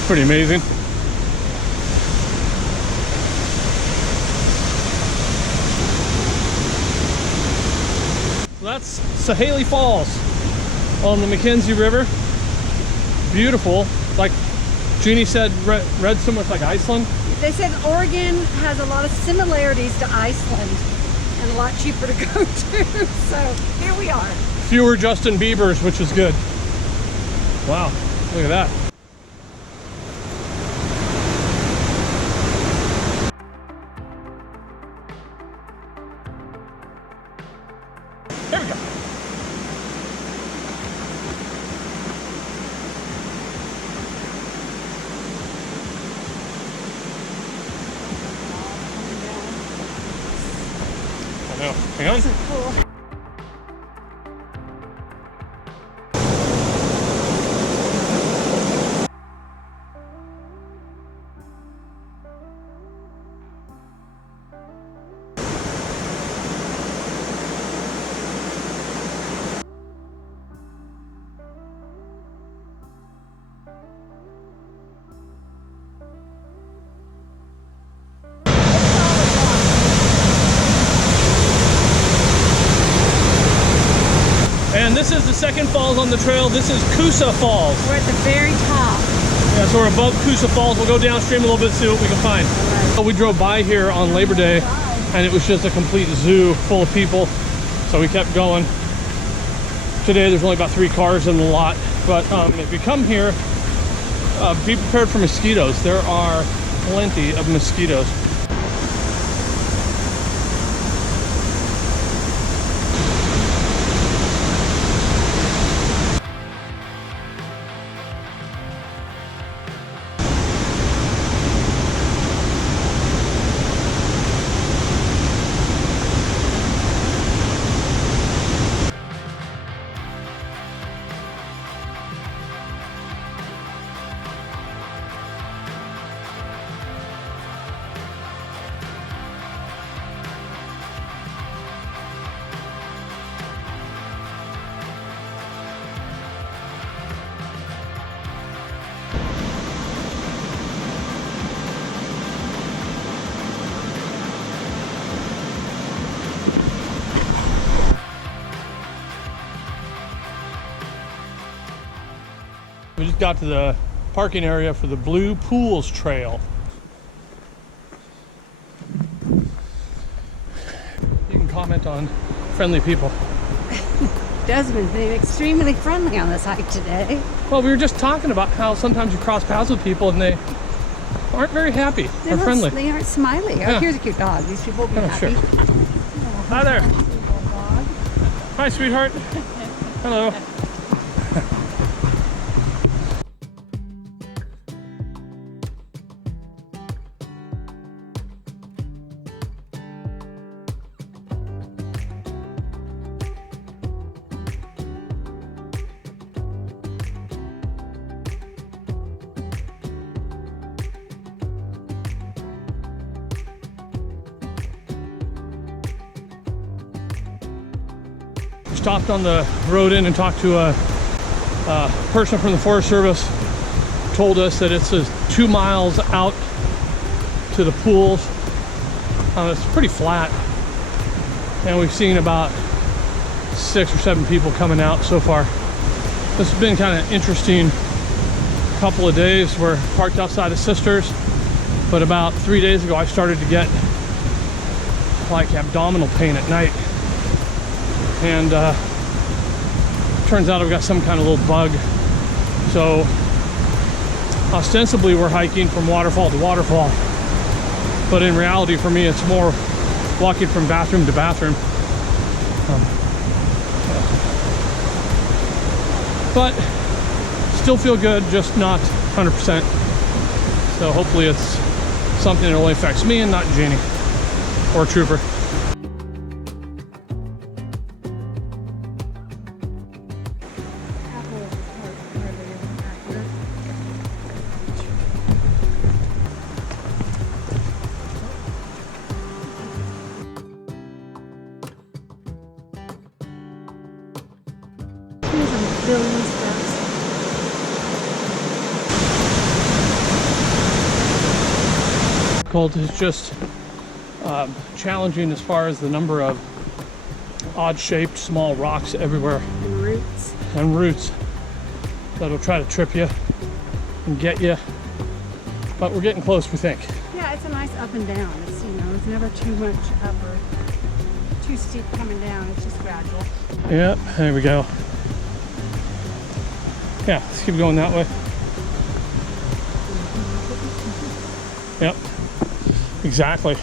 That's pretty amazing. That's Sahaley Falls on the Mackenzie River. Beautiful. Like Jeannie said, read somewhere it's like Iceland. They said Oregon has a lot of similarities to Iceland and a lot cheaper to go to. So here we are. Fewer Justin Biebers, which is good. Wow, look at that. There we go. I know. Hang on. This is cool. And this is the second falls on the trail. This is Coosa Falls. We're at the very top. Yeah, so we're above Coosa Falls. We'll go downstream a little bit, see what we can find. Right. We drove by here on Labor Day, and it was just a complete zoo full of people. So we kept going. Today, there's only about 3 cars in the lot. But if you come here, be prepared for mosquitoes. There are plenty of mosquitoes. We just got to the parking area for the Blue Pools Trail. You can comment on friendly people. Desmond's been extremely friendly on this hike today. Well, we were just talking about how sometimes you cross paths with people and they aren't very happy or friendly. They aren't smiley. Yeah. Oh, here's a cute dog. These people will be happy. Sure. Hi there. Hi, sweetheart. Hello. Stopped on the road in and talked to a person from the Forest Service. Told us that it's 2 miles out to the pools. It's pretty flat, and we've seen about 6 or 7 people coming out so far. This has been kind of interesting couple of days. We're parked outside of Sisters, but about 3 days ago I started to get like abdominal pain at night. And turns out I've got some kind of little bug. So ostensibly we're hiking from waterfall to waterfall, but in reality for me it's more walking from bathroom to bathroom. But still feel good, just not 100%. So hopefully it's something that only affects me and not Jeannie or Trooper. difficult. It's just challenging as far as the number of odd-shaped small rocks everywhere. And roots that'll try to trip you and get you. But we're getting close, we think. Yeah, it's a nice up and down. It's, you know, it's never too much up or too steep coming down. It's just gradual. Yep, there we go. Yeah, let's keep going that way. Yep, exactly.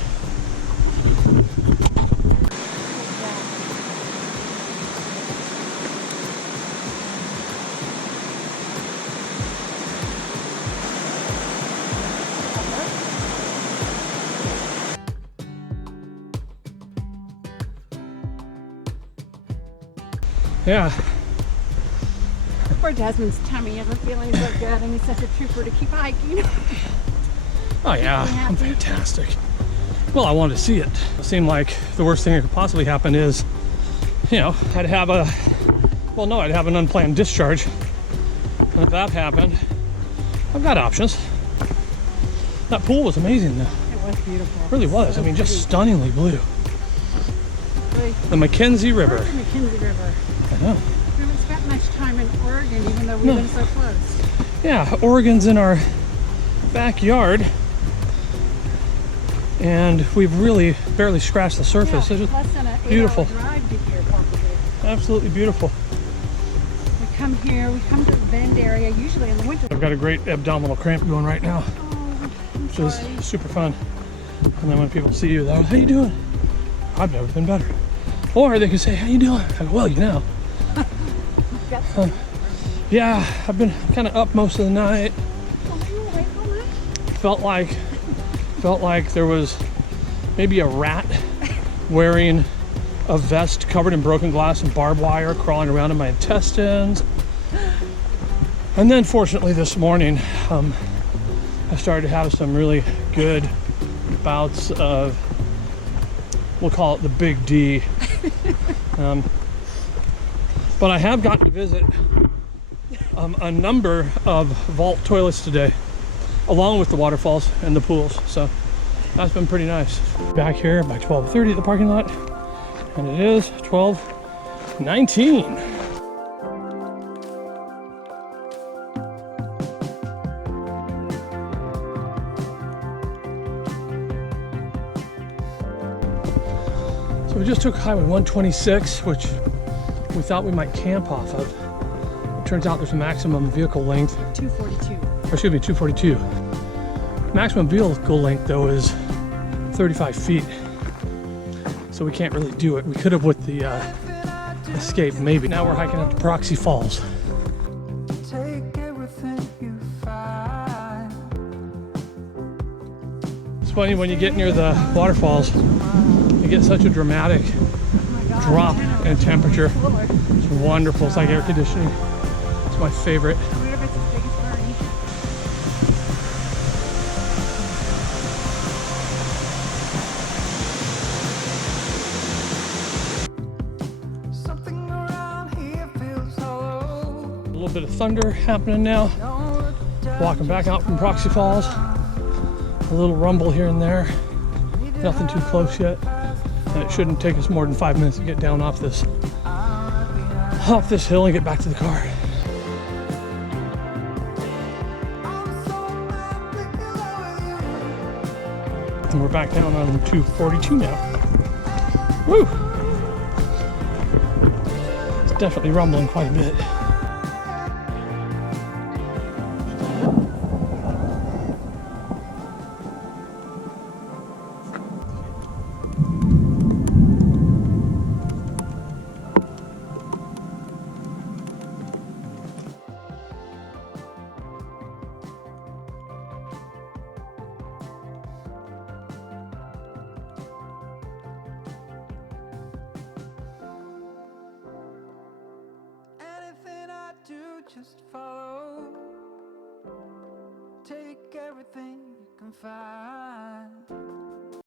Yeah. Poor Desmond's tummy isn't feeling so good, and he's such a trooper to keep hiking. Oh yeah, I'm fantastic. Well, I wanted to see it. It seemed like the worst thing that could possibly happen is, you know, I'd have an unplanned discharge. And if that happened, I've got options. That pool was amazing though. It was beautiful. It really was. So I mean, pretty. just stunningly blue. The Mackenzie River. The Mackenzie River. I know. We haven't spent much time in Oregon, even though we've been so close. Yeah, Oregon's in our backyard. And we've really barely scratched the surface. Yeah, It's less than an 8-hour beautiful. drive to here, probably. Absolutely beautiful. We come here, we come to the Bend area, usually in the winter. I've got a great abdominal cramp going right now, Oh, I'm which is sorry. super fun. And then when people see you, they're like, how you doing? I've never been better. Or they can say, how you doing? I go, well, you know. You've got some- Yeah, I've been kind of up most of the night. Oh, you were awake all night? Felt like there was maybe a rat wearing a vest covered in broken glass and barbed wire crawling around in my intestines. And then fortunately this morning, I started to have some really good bouts of, we'll call it the big D. But I have gotten to visit a number of vault toilets today, along with the waterfalls and the pools. So that's been pretty nice. Back here by 12:30 at the parking lot, and it is 12:19. So we just took Highway 126, which we thought we might camp off of. It turns out there's a maximum vehicle length. 242. Or excuse me, 242. Maximum vehicle length though is 35 feet. So we can't really do it. We could have with the escape maybe. Now we're hiking up to Proxy Falls. It's funny when you get near the waterfalls, you get such a dramatic drop in temperature. It's wonderful. It's like air conditioning. It's my favorite. I wonder if it's as big as Bernie. A little bit of thunder happening now. Walking back out from Proxy Falls. A little rumble here and there. Nothing too close yet. And it shouldn't take us more than 5 minutes to get down off this hill and get back to the car. And we're back down on 242 now. Woo! It's definitely rumbling quite a bit. Just follow, take everything you can find.